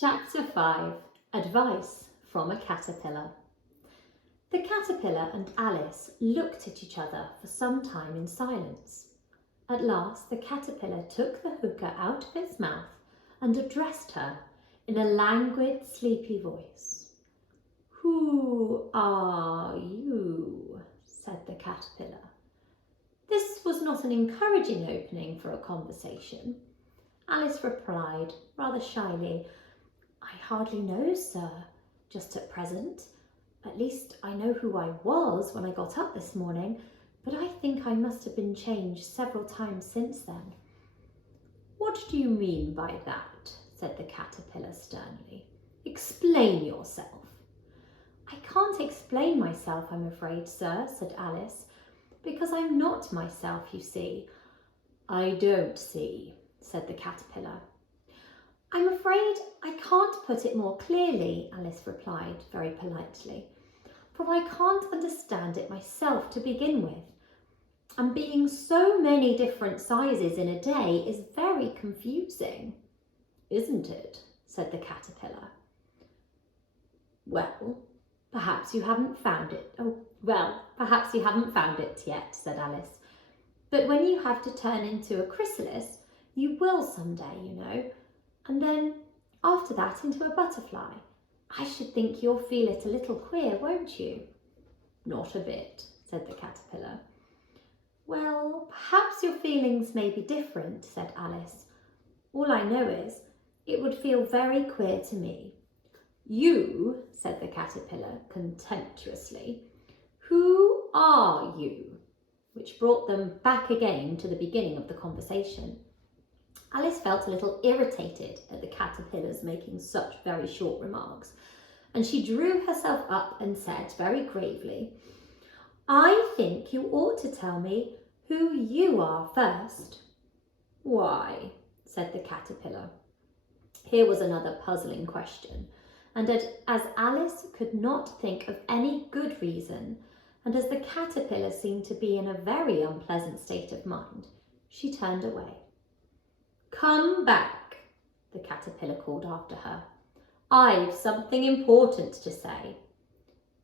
Chapter 5. Advice from a Caterpillar. The caterpillar and Alice looked at each other for some time in silence. At last the caterpillar took the hookah out of its mouth and addressed her in a languid, sleepy voice. "Who are you?" said the caterpillar. This was not an encouraging opening for a conversation. Alice replied rather shyly, "I hardly know, sir, just at present. At least I know who I was when I got up this morning, but I think I must have been changed several times since then." "What do you mean by that?" said the caterpillar sternly. "Explain yourself." "I can't explain myself, I'm afraid, sir," said Alice, "because I'm not myself, you see." "I don't see," said the caterpillar. "I'm afraid I can't put it more clearly," Alice replied very politely, "for I can't understand it myself to begin with. And being so many different sizes in a day is very confusing." "Isn't it?" said the caterpillar. Perhaps you haven't found it yet," said Alice. "But when you have to turn into a chrysalis, you will someday, you know. And then after that into a butterfly. I should think you'll feel it a little queer, won't you?" "Not a bit," said the caterpillar. "Well, perhaps your feelings may be different," said Alice. "All I know is it would feel very queer to me." "You," said the caterpillar contemptuously, "who are you?" Which brought them back again to the beginning of the conversation. Alice felt a little irritated at the caterpillars making such very short remarks, and she drew herself up and said very gravely, "I think you ought to tell me who you are first." "Why?" said the caterpillar. Here was another puzzling question, and as Alice could not think of any good reason, and as the caterpillar seemed to be in a very unpleasant state of mind, she turned away. "Come back," the caterpillar called after her. "I've something important to say."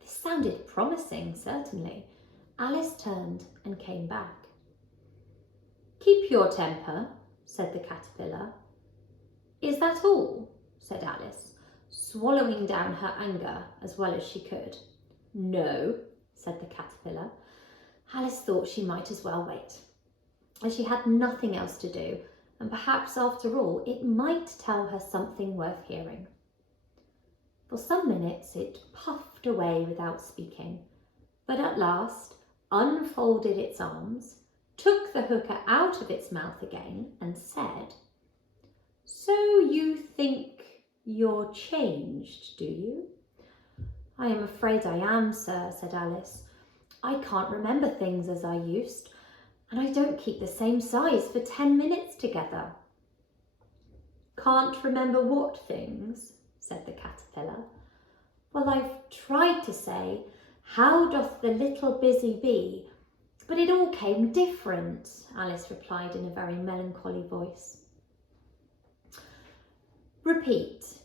This sounded promising, certainly. Alice turned and came back. "Keep your temper," said the caterpillar. "Is that all?" said Alice, swallowing down her anger as well as she could. "No," said the caterpillar. Alice thought she might as well wait, as she had nothing else to do, and perhaps after all it might tell her something worth hearing. For some minutes it puffed away without speaking, but at last unfolded its arms, took the hookah out of its mouth again and said, "So you think you're changed, do you?" "I am afraid I am, sir," said Alice. "I can't remember things as I used, and I don't keep the same size for 10 minutes together." "Can't remember what things?" said the caterpillar. "Well, I've tried to say, 'How doth the little busy bee?' but it all came different," Alice replied in a very melancholy voice. "Repeat,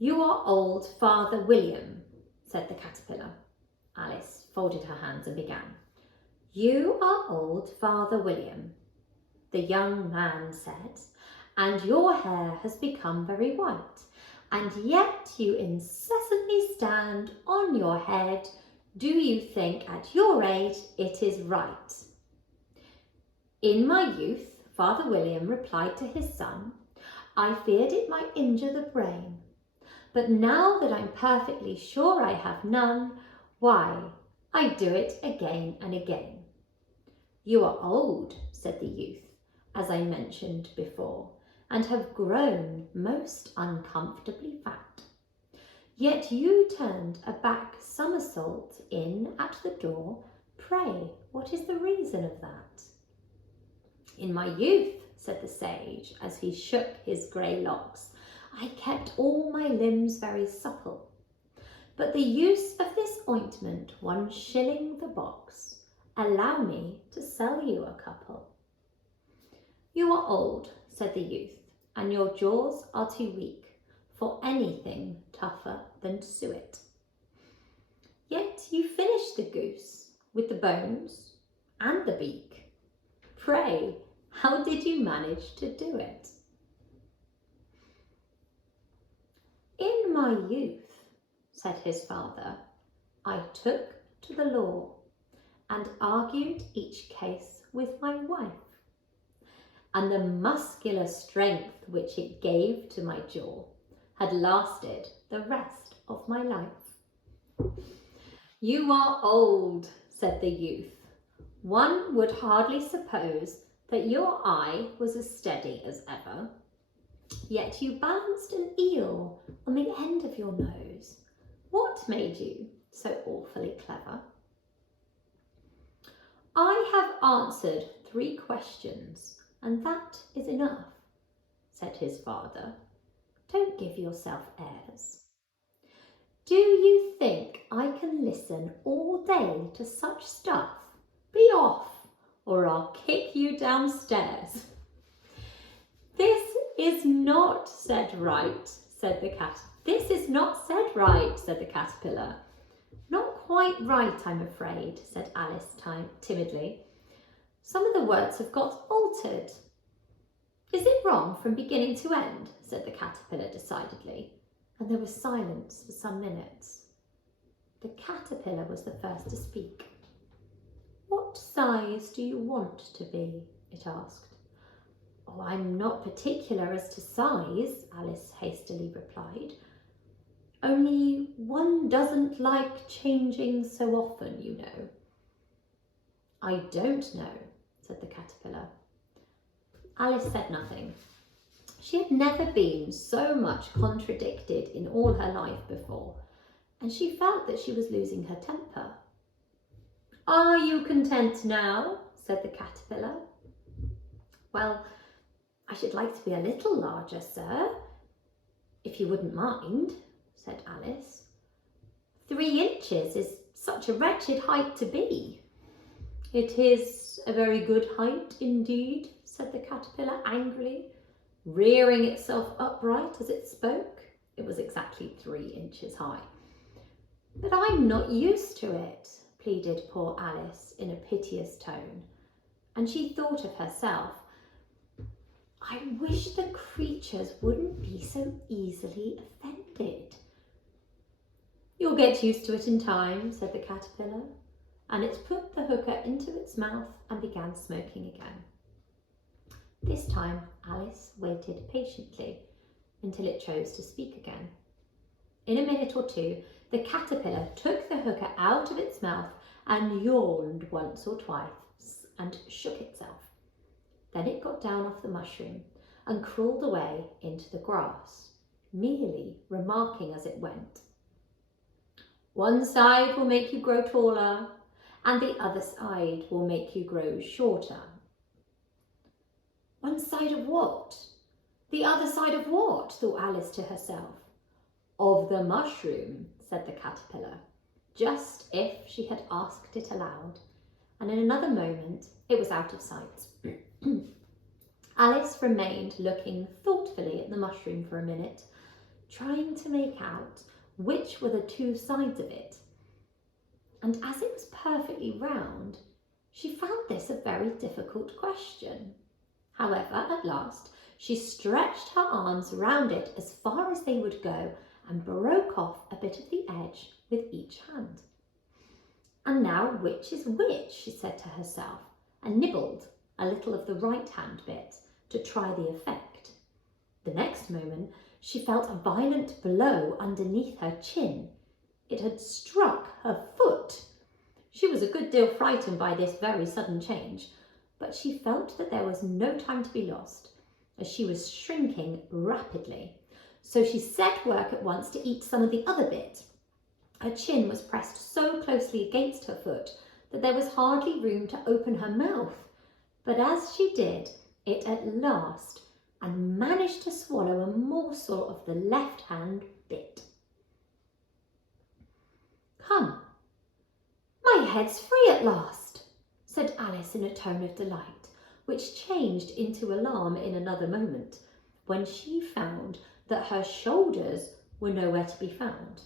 'You are old Father William,'" said the caterpillar. Alice folded her hands and began. "You are old Father William," the young man said, "and your hair has become very white, and yet you incessantly stand on your head. Do you think at your age it is right?" "In my youth," Father William replied to his son, "I feared it might injure the brain. But now that I'm perfectly sure I have none, why, I do it again and again." "You are old," said the youth, "as I mentioned before, and have grown most uncomfortably fat. Yet you turned a back somersault in at the door. Pray, what is the reason of that?" "In my youth," said the sage, as he shook his grey locks, "I kept all my limbs very supple. But the use of this ointment, 1 shilling the box. Allow me to sell you a couple." "You are old," said the youth, "and your jaws are too weak, for anything tougher than suet. Yet you finished the goose with the bones and the beak. Pray, how did you manage to do it? In my youth, said his father, I took to the law and argued each case with my wife. And the muscular strength which it gave to my jaw had lasted the rest of my life. You are old, said the youth. One would hardly suppose that your eye was as steady as ever. Yet you balanced an eel on the end of your nose. What made you so awfully clever? I have answered 3 questions, and that is enough, said his father. Don't give yourself airs. Do you think I can listen all day to such stuff? Be off, or I'll kick you downstairs. This is not said right, said the cat. This is not said right, said the caterpillar. Not quite right, I'm afraid, said Alice timidly. Some of the words have got altered. Is it wrong from beginning to end? Said the caterpillar decidedly, and there was silence for some minutes. The caterpillar was the first to speak. What size do you want to be? It asked. Oh, I'm not particular as to size, Alice hastily replied. Only one doesn't like changing so often, you know. I don't know, said the caterpillar. Alice said nothing. She had never been so much contradicted in all her life before, and she felt that she was losing her temper. Are you content now? Said the caterpillar. Well, I should like to be a little larger, sir, if you wouldn't mind, said Alice. 3 inches is such a wretched height to be. It is a very good height indeed, said the caterpillar angrily, rearing itself upright as it spoke. It was exactly 3 inches high. But I'm not used to it, pleaded poor Alice in a piteous tone, and she thought of herself. I wish the creatures wouldn't be so easily offended. You'll get used to it in time, said the caterpillar, and it put the hookah into its mouth and began smoking again. This time Alice waited patiently until it chose to speak again. In a minute or 2, the caterpillar took the hookah out of its mouth and yawned once or twice and shook itself. Then it got down off the mushroom and crawled away into the grass, merely remarking as it went, one side will make you grow taller, and the other side will make you grow shorter. One side of what? The other side of what? Thought Alice to herself. Of the mushroom, said the caterpillar, just if she had asked it aloud, and in another moment it was out of sight. Alice remained looking thoughtfully at the mushroom for a minute, trying to make out which were the 2 sides of it. And as it was perfectly round, she found this a very difficult question. However, at last, she stretched her arms round it as far as they would go and broke off a bit of the edge with each hand. And now which is which, she said to herself, and nibbled a little of the right-hand bit to try the effect. The next moment, she felt a violent blow underneath her chin. It had struck her foot. She was a good deal frightened by this very sudden change, but she felt that there was no time to be lost, as she was shrinking rapidly. So she set work at once to eat some of the other bit. Her chin was pressed so closely against her foot that there was hardly room to open her mouth. But as she did, it at last and managed to swallow a morsel of the left-hand bit. Come, my head's free at last, said Alice in a tone of delight, which changed into alarm in another moment, when she found that her shoulders were nowhere to be found.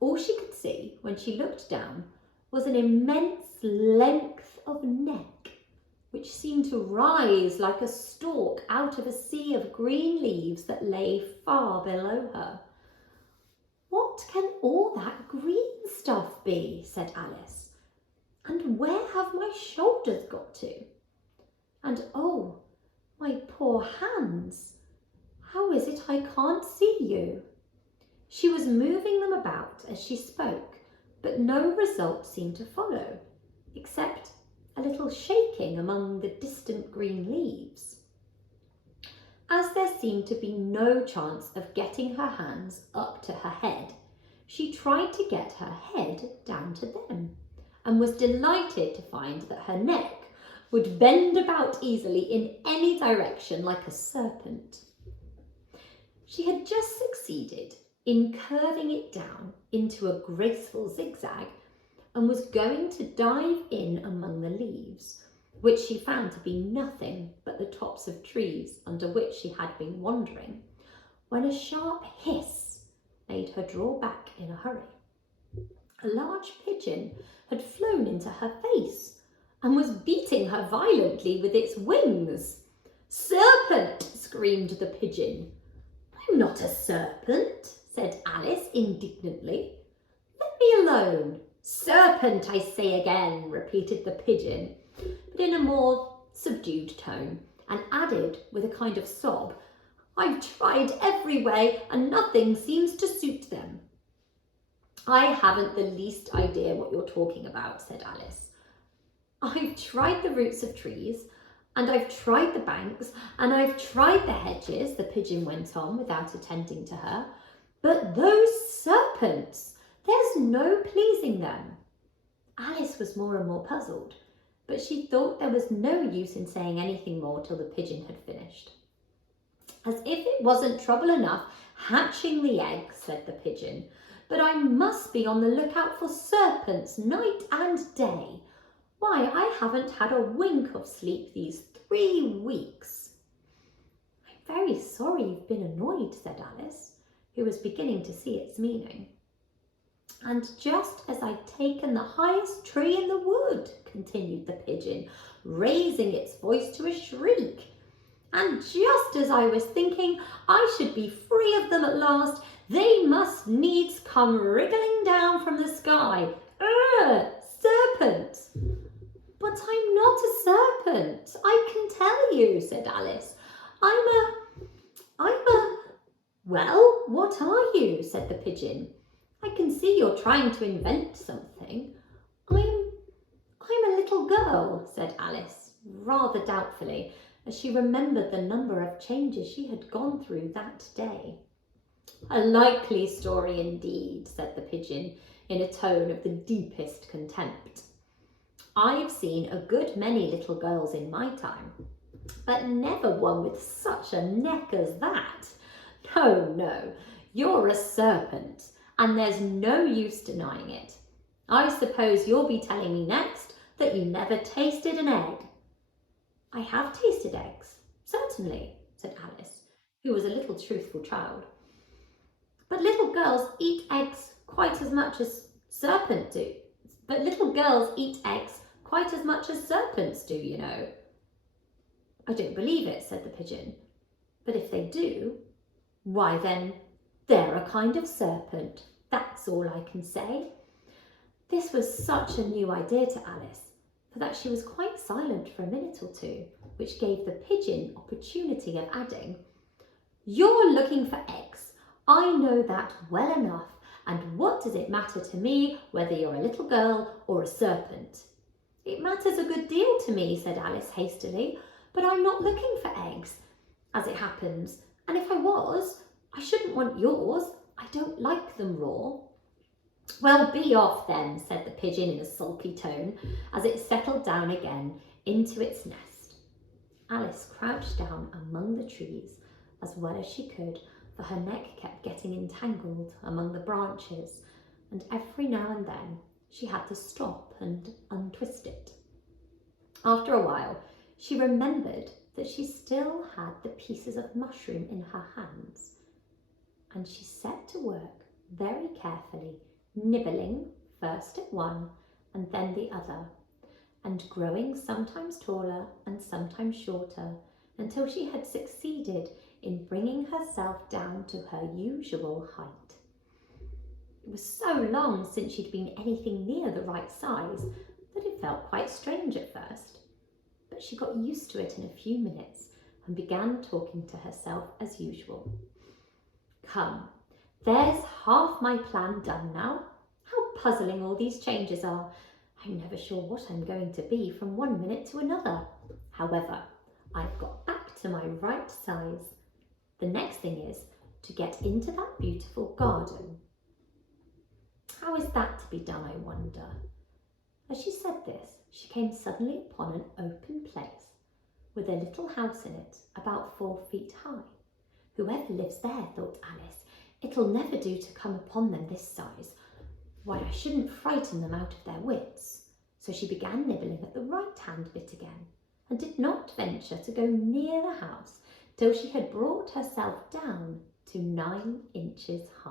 All she could see when she looked down was an immense length of neck, which seemed to rise like a stalk out of a sea of green leaves that lay far below her. "What can all that green stuff be?" said Alice. "And where have my shoulders got to? And oh, my poor hands, how is it I can't see you?" She was moving them about as she spoke, but no result seemed to follow, except a little shaking among the distant green leaves. As there seemed to be no chance of getting her hands up to her head, she tried to get her head down to them, and was delighted to find that her neck would bend about easily in any direction like a serpent. She had just succeeded in curving it down into a graceful zigzag and was going to dive in among the leaves, which she found to be nothing but the tops of trees under which she had been wandering, when a sharp hiss made her draw back in a hurry. A large pigeon had flown into her face and was beating her violently with its wings. "Serpent!" screamed the pigeon. "I'm not a serpent," said Alice indignantly. "Let me alone." "Serpent, I say again," repeated the pigeon, but in a more subdued tone, and added with a kind of sob, "I've tried every way and nothing seems to suit them." "I haven't the least idea what you're talking about," said Alice. "I've tried the roots of trees, and I've tried the banks, and I've tried the hedges," the pigeon went on without attending to her. "But those serpents, there's no pleasing them." Alice was more and more puzzled, but she thought there was no use in saying anything more till the pigeon had finished. "As if it wasn't trouble enough hatching the egg," said the pigeon, "but I must be on the lookout for serpents night and day. Why, I haven't had a wink of sleep these 3 weeks." "I'm very sorry you've been annoyed," said Alice, who was beginning to see its meaning. "And just as I'd taken the highest tree in the wood," continued the pigeon, raising its voice to a shriek, "and just as I was thinking I should be free of them at last, they must needs come wriggling down from the sky. Serpent!" "But I'm not a serpent, I can tell you," said Alice. I'm a... "Well, what are you?" said the pigeon. "I can see you're trying to invent something." I'm a little girl," said Alice, rather doubtfully, as she remembered the number of changes she had gone through that day. "A likely story indeed," said the pigeon, in a tone of the deepest contempt. "I've seen a good many little girls in my time, but never one with such a neck as that. No, you're a serpent, and there's no use denying it. I suppose you'll be telling me next that you never tasted an egg." "I have tasted eggs, certainly," said Alice, who was a little truthful child. "But little girls eat eggs quite as much as serpents do. You know." "I don't believe it," said the pigeon. "But if they do, why then, they're a kind of serpent. That's all I can say." This was such a new idea to Alice, for that she was quite silent for a minute or two, which gave the pigeon opportunity of adding, "You're looking for eggs. I know that well enough, and what does it matter to me whether you're a little girl or a serpent?" "It matters a good deal to me," said Alice hastily, "but I'm not looking for eggs, as it happens, and if I was, I shouldn't want yours. I don't like them raw." "Well, be off then," said the pigeon in a sulky tone, as it settled down again into its nest. Alice crouched down among the trees as well as she could, for her neck kept getting entangled among the branches, and every now and then she had to stop and untwist it. After a while, she remembered that she still had the pieces of mushroom in her hands, and she set to work very carefully, nibbling first at one and then the other, and growing sometimes taller and sometimes shorter, until she had succeeded in bringing herself down to her usual height. It was so long since she'd been anything near the right size that it felt quite strange at first, but she got used to it in a few minutes and began talking to herself as usual. Come, there's half my plan done now. How puzzling all these changes are. I'm never sure what I'm going to be from one minute to another. However, I've got back to my right size. The next thing is to get into that beautiful garden. How is that to be done, I wonder? As she said this, she came suddenly upon an open place with a little house in it about 4 feet high. Whoever lives there, thought Alice, it'll never do to come upon them this size. Why, I shouldn't frighten them out of their wits. So she began nibbling at the right-hand bit again, and did not venture to go near the house till she had brought herself down to 9 inches high.